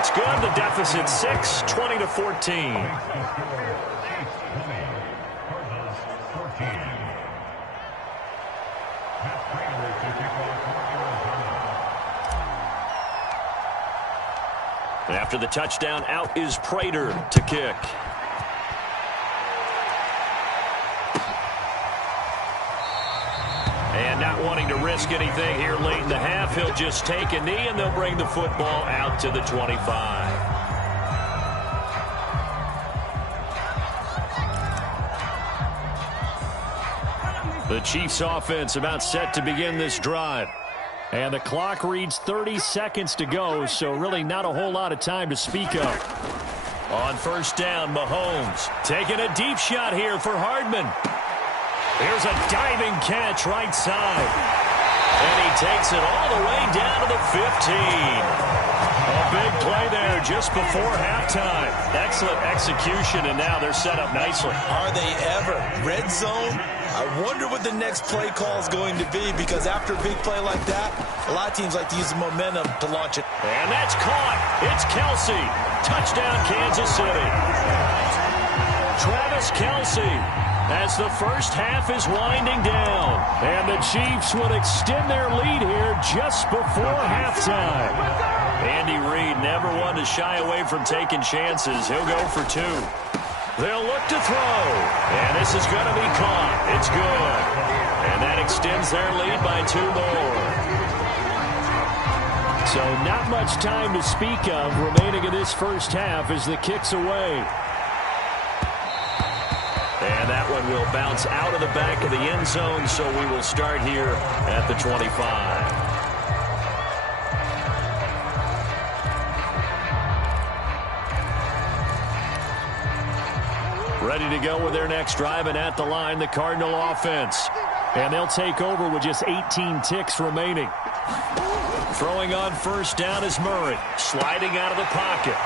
it's good. The deficit 6, 20-14. After the touchdown, out is Prater to kick. And not wanting to risk anything here late in the half, he'll just take a knee, and they'll bring the football out to the 25. The Chiefs offense about set to begin this drive. And the clock reads 30 seconds to go, so really not a whole lot of time to speak of. On first down, Mahomes taking a deep shot here for Hardman. Here's a diving catch right side. And he takes it all the way down to the 15. A big play there just before halftime. Excellent execution, and now they're set up nicely. Are they ever? Red zone? I wonder what the next play call is going to be, because after a big play like that, a lot of teams like to use the momentum to launch it. And that's caught. It's Kelsey. Touchdown, Kansas City. Travis Kelsey, as the first half is winding down. And the Chiefs would extend their lead here just before halftime. Andy Reid never one to shy away from taking chances. He'll go for 2. They'll look to throw. And this is going to be caught. It's good. And that extends their lead by 2 more. So not much time to speak of remaining in this first half as the kick's away. And that one will bounce out of the back of the end zone, so we will start here at the 25. Ready to go with their next drive, and at the line, the Cardinal offense. And they'll take over with just 18 ticks remaining. Throwing on first down is Murray, sliding out of the pocket.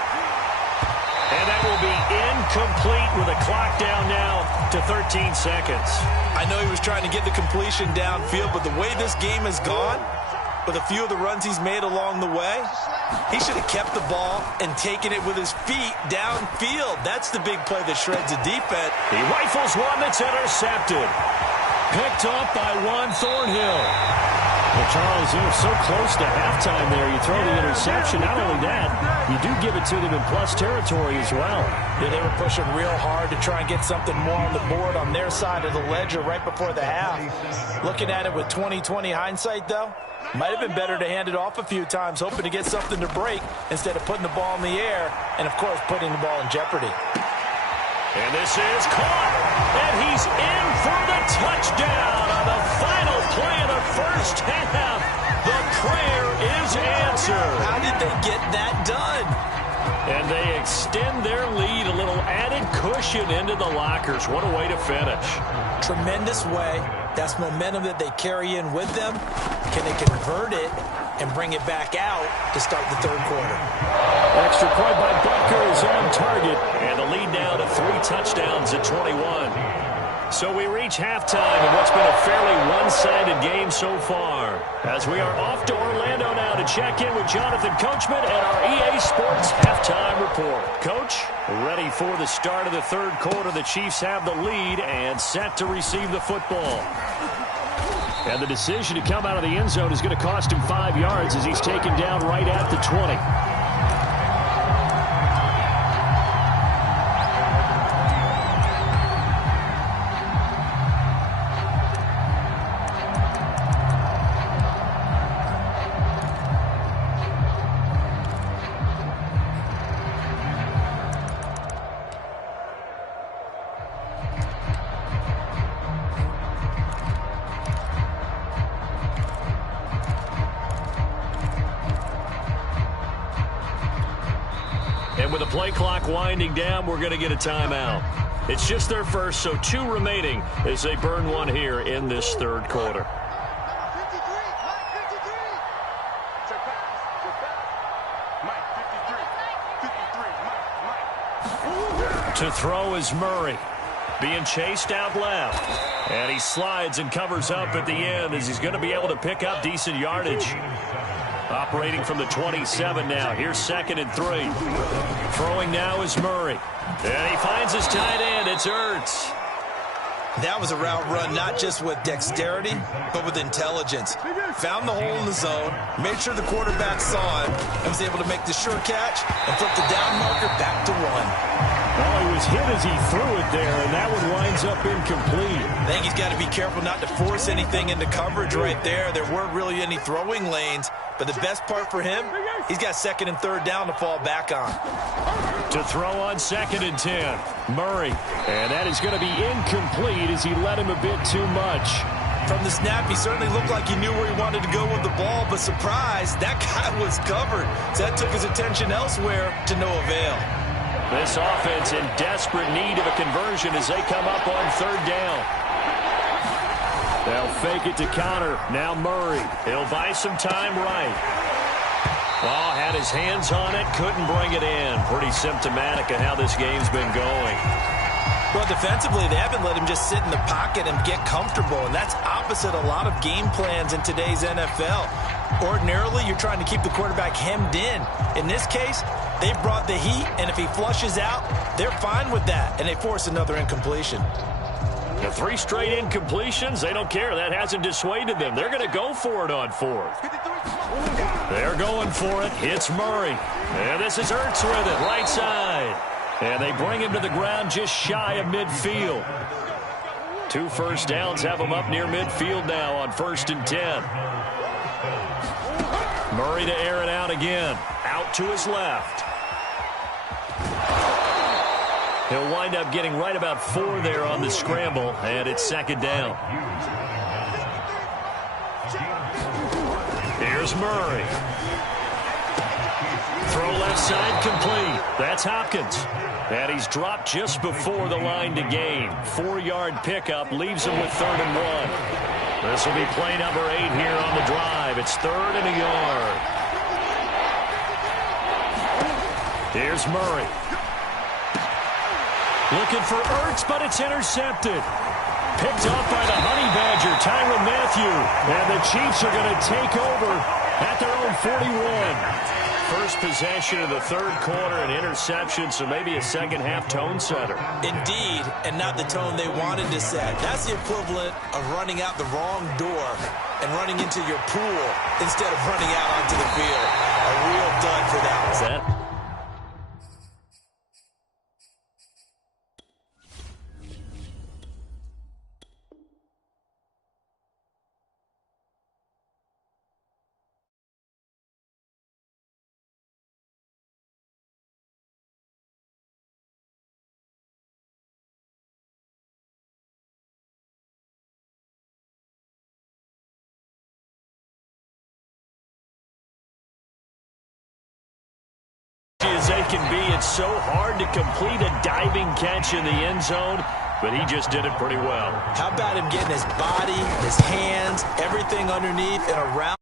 And that will be incomplete with a clock down now to 13 seconds. I know he was trying to get the completion downfield, but the way this game has gone, with a few of the runs he's made along the way, he should have kept the ball and taken it with his feet downfield. That's the big play that shreds the defense. He rifles one that's intercepted. Picked off by Juan Thornhill. Well, Charles, you're so close to halftime there. You throw the interception. Not only that, you do give it to them in plus territory as well. Yeah, they were pushing real hard to try and get something more on the board on their side of the ledger right before the half. Looking at it with 20/20 hindsight, though, might have been better to hand it off a few times, hoping to get something to break instead of putting the ball in the air and, of course, putting the ball in jeopardy. And this is caught, and he's in for the touchdown on the final play of the first half. The prayer is answered. How did they get that done? And they extend their lead, a little added cushion into the lockers. What a way to finish. Tremendous way. That's momentum that they carry in with them. Can they convert it and bring it back out to start the third quarter? Extra point by Butker is on target. And the lead now to 3 touchdowns at 21. So we reach halftime in what's been a fairly one-sided game so far. As we are off to Orlando now to check in with Jonathan Coachman and our EA Sports Halftime Report. Coach, ready for the start of the third quarter. The Chiefs have the lead and set to receive the football. And the decision to come out of the end zone is going to cost him 5 yards as he's taken down right at the 20. And with the play clock winding down, we're going to get a timeout. It's just their first, so 2 remaining as they burn one here in this third quarter. To throw is Murray. Being chased out left. And he slides and covers up at the end as he's going to be able to pick up decent yardage. Operating from the 27 now. Here's 2nd and 3. Throwing now is Murray. And he finds his tight end. It's Ertz. That was a route run not just with dexterity, but with intelligence. Found the hole in the zone, made sure the quarterback saw him, and was able to make the sure catch and flip the down marker back to 1. Well, he was hit as he threw it there, and that one winds up incomplete. I think he's got to be careful not to force anything into coverage right there. There weren't really any throwing lanes, but the best part for him, he's got 2nd and 3rd down to fall back on. To throw on 2nd and 10, Murray. And that is going to be incomplete as he led him a bit too much. From the snap, he certainly looked like he knew where he wanted to go with the ball, but surprise, that guy was covered. So that took his attention elsewhere to no avail. This offense in desperate need of a conversion as they come up on 3rd down. They'll fake it to counter. Now Murray. He'll buy some time right. Oh, had his hands on it, couldn't bring it in. Pretty symptomatic of how this game's been going. Well, defensively, they haven't let him just sit in the pocket and get comfortable, and that's opposite a lot of game plans in today's NFL. Ordinarily, you're trying to keep the quarterback hemmed in. In this case, they brought the heat, and if he flushes out, they're fine with that, and they force another incompletion. The 3 straight incompletions, they don't care. That hasn't dissuaded them. They're going to go for it on 4th. They're going for it. It's Murray. And this is Ertz with it, right side. And they bring him to the ground just shy of midfield. 2 first downs have him up near midfield now on 1st and 10. Murray to air it out again. Out to his left. He'll wind up getting right about 4 there on the scramble, and it's 2nd down. Here's Murray. Throw left side complete. That's Hopkins. And he's dropped just before the line to gain. 4-yard pickup leaves him with 3rd and 1. This will be play number 8 here on the drive. It's 3rd and a yard. Here's Murray. Looking for Ertz, but it's intercepted. Picked off by the Honey Badger, Tyrann Mathieu. And the Chiefs are going to take over at their own 41. First possession of the 3rd quarter, an interception, so maybe a second-half tone setter. Indeed, and not the tone they wanted to set. That's the equivalent of running out the wrong door and running into your pool instead of running out onto the field. A real dud for that one. As they can be, it's so hard to complete a diving catch in the end zone, but he just did it pretty well. How about him getting his body, his hands, everything underneath and around?